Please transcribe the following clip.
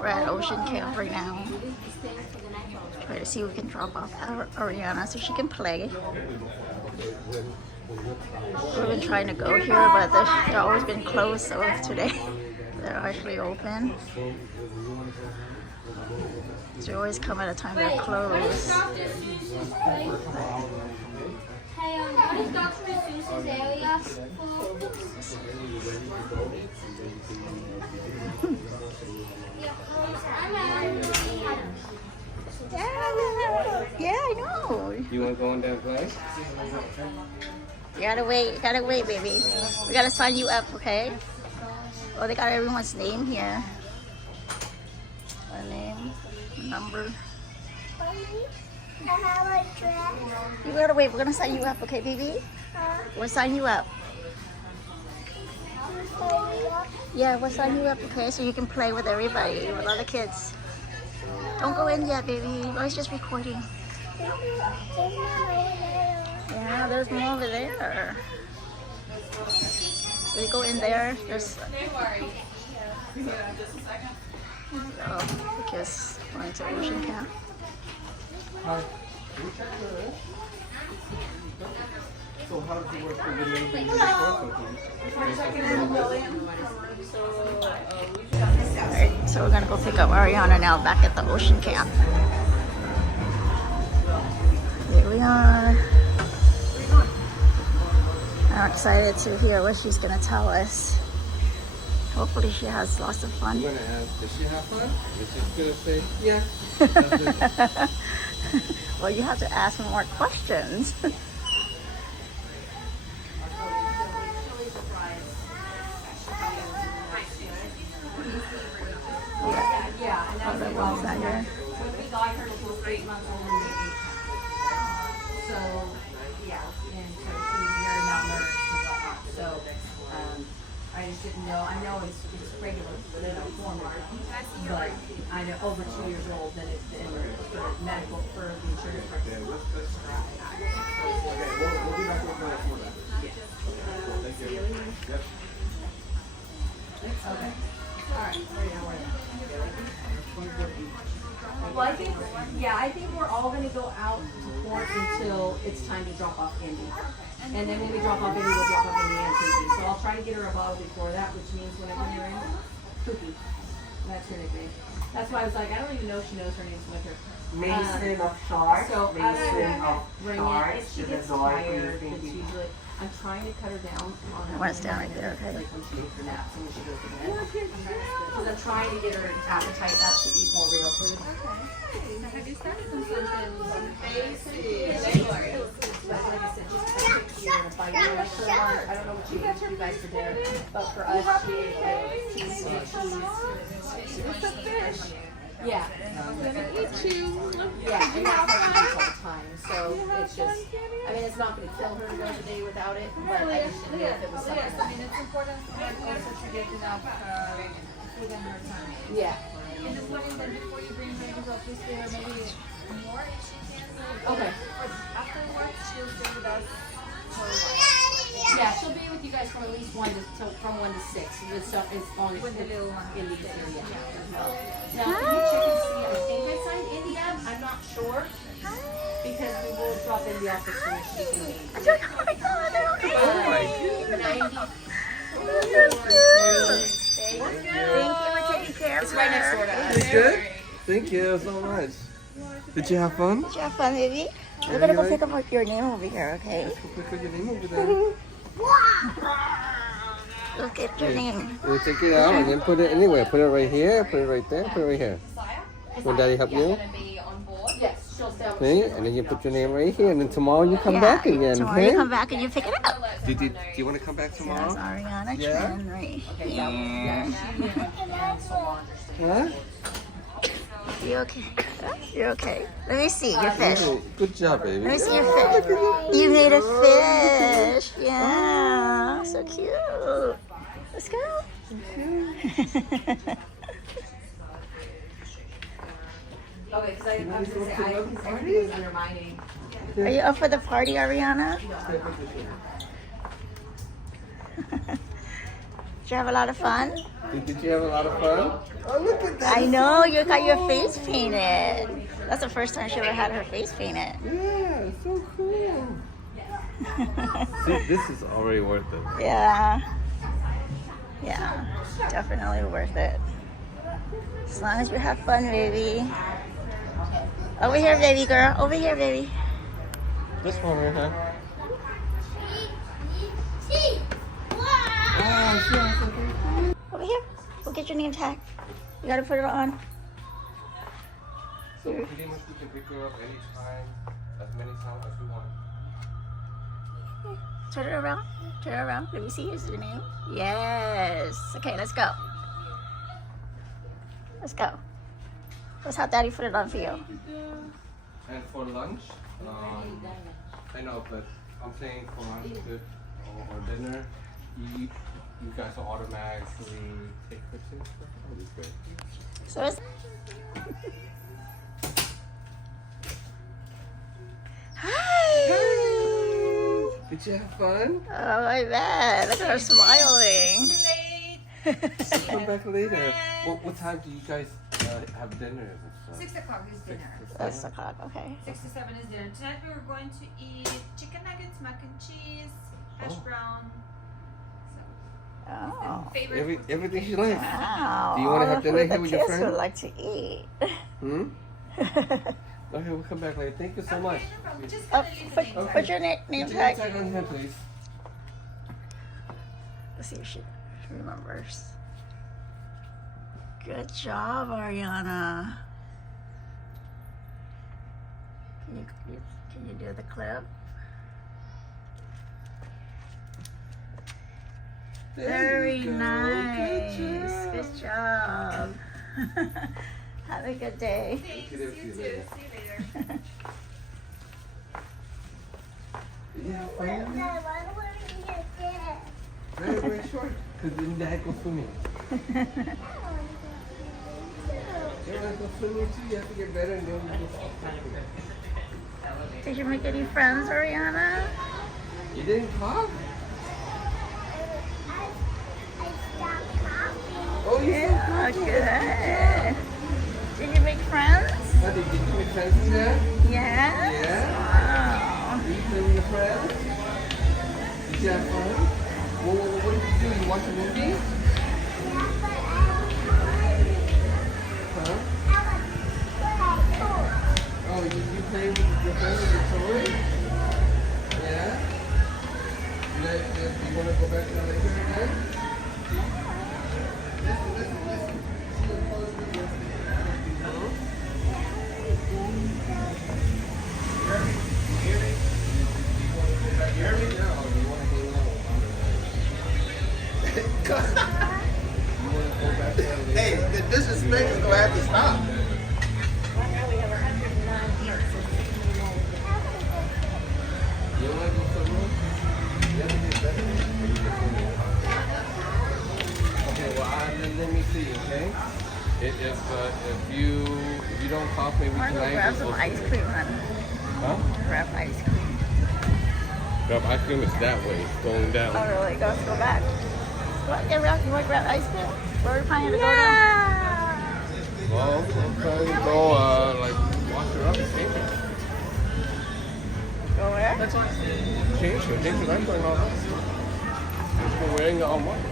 We're at Ocean Camp right now. Try to see if we can drop off Ariana so she can play. We've been trying to go here, but they've always been closed, so today they're actually open. So they always come at a time they're closed. Hey, what is Dr. Seuss's area for? Yeah, I know. You want to go in there and play? You gotta wait, baby. We gotta sign you up, okay? Oh, they got everyone's name here. A name, number. You gotta wait, we're gonna sign you up, okay, baby? We'll sign you up. Yeah, we'll sign you up, okay? So you can play with everybody, with other kids. Don't go in yet, baby. I was just recording. Yeah, there's more over there. So you go in there, there's... Oh, because going to Ocean Camp. So how does it work for the Alright, so we're gonna go pick up Ariana now back at the Ocean Camp. Here we are. I'm excited to hear what she's gonna tell us. Hopefully she has lots of fun. You're going to ask, does she have fun? Is she going to say, yeah? Well, you have to ask more questions. Yeah, and that's that one's not here. when we got her, she was 8 months old and baby. So, yeah, and so she was very malnourished and whatnot. So, I just didn't know. I know it's regular for the formula, but I know over 2 years old, then it's in for medical for the insurance prescribed. We'll be back with her for that. Thank you. Yep. Okay. All right. Well, I think, I think we're all going to go out to port until it's time to drop off Indy. And then when we drop off Indy, we'll drop off Indy and Cookie. So I'll try to get her a bottle before that, which means whenever you're in, Cookie. That's her nickname. That's why I was like, I don't even know if she knows her name's Winter. Mason of Sharks, So Mason of bring it. If Sharks, she to the gets door, tired, please, it's thank you. usually, I'm trying to cut her down on her. When it's down right there, okay. Like when she takes her naps and when she goes to bed. Because I'm trying to get her appetite up to eat more real food. Have you started on something basic? Like I said, just a quick year and a bite. I don't know what you guys for dinner, but for us, she ate cheese and cheese. It's a fish. Yeah. Let me eat you. Yeah, and that's what she eats all the time. So it's just, I mean, it's not going to kill her to go the day without it, but I just didn't know if it was something. Yes, I mean, it's important also to get enough food in her time. Yeah. And just letting them before you bring her to the office, give her maybe more if she can. Okay. Afterwards, she'll stay with us for a while. Yeah, she'll be with you guys from at least 1 to 6. It's long as With the little one. Indy gets here, yeah. Now, can you check and see? I think I signed Indy up. I'm not sure. Because we will drop in the office for next week. Oh my god, they're okay. 90. Thank you for taking care of It's right next door to her. us. You good? Thank you so much. Did you have fun? Did you have fun, baby? We're gonna go pick up your name over here, okay? Let's go pick your name over there. Look at your name. You take it out and then put it anywhere. Put it right here, put it right there, put it right here. Will Daddy help you? Yes, she'll stay on. Okay, and then you put your name right here, and then tomorrow you come Yeah, back again. Tomorrow Okay? you come back and you pick it up. Do you want to come back That's tomorrow? Ariana Yeah? Tran right Okay, here. Huh? You okay? You're okay. Let me see your fish. Good job, baby. Let me see your fish. You made a fish. Yeah. So cute. Let's go. Okay, because I was going to say, I think was under my name. Are you up for the party, Ariana? you have a lot of fun? Did you have a lot of fun? Oh, look at that. I know, you got your face painted. That's the first time she ever had her face painted. Yeah, it's so cool. See, this is already worth it. Yeah. Yeah, definitely worth it. As long as we have fun, baby. Over here, baby girl. Over here, baby. This one right here. Over here. We'll get your name tag. You gotta put it on. So pretty much we can pick her up anytime, as many times as we want. Turn it around. Turn it around. Let me see. Is your name? Yes. Okay, let's go. Let's go. Let's have Daddy put it on for you. And for lunch, I know, but I'm saying for lunch or dinner, you guys will automatically take pictures. That would be great. So it's. Hi. Did you have fun? Oh, I bet. Look at her smiling. Come back later. What time do you guys have dinner and stuff? 6 o'clock is dinner. That's o'clock. Okay. 6 to 7 is dinner. Tonight we were going to eat chicken nuggets, mac and cheese, hash brown. Oh. Favorite. Everything she likes. Wow. Do you want to All have the dinner food here the with your kids friend? would like to eat. Okay, we'll come back later. Thank you so much. No problem. Just Oh, gonna leave put, the name. put your name Put your tag. tag on here, please. Let's see if she remembers. Good job, Ariana. Can you do the clip? Very you go. nice. Good Good job. Have a good day. Thanks. you You later. too. See you later. Yeah, fine. Very, very short. Because then Dad goes swimming. You want to go swimming too? You have to get better and then you go swimming. Did you make any friends, Ariana? You didn't cough? Oh, yeah. Oh, good. Did you make friends? Did you make friends with Dad? Yes. Yeah. Wow. Did you play with your friends? Did you have fun? Well, what did you do? You watch a movie? Huh? Oh, you play with your friends with your toys? Yeah? You want to go back to the later again? Listen. See the clothes with your huh? You hear me? Do you want to go back here now, or do you want to hang out? You want to go back there later? Hey, the disrespect is gonna have to stop. You want to go somewhere? You have to get better. Okay, well, let me see, okay? If you don't cough, maybe I want to go tonight grab we'll some go- ice cream, honey. Huh? Grab ice cream. Grab ice cream is that way, it's going down. Oh, really? Let's go back. You want to grab ice cream? Where are we planning to go now? Well, I'm trying to go, like, wash her up and change her. Go where? Change her. I'm going on. She's been wearing it all month.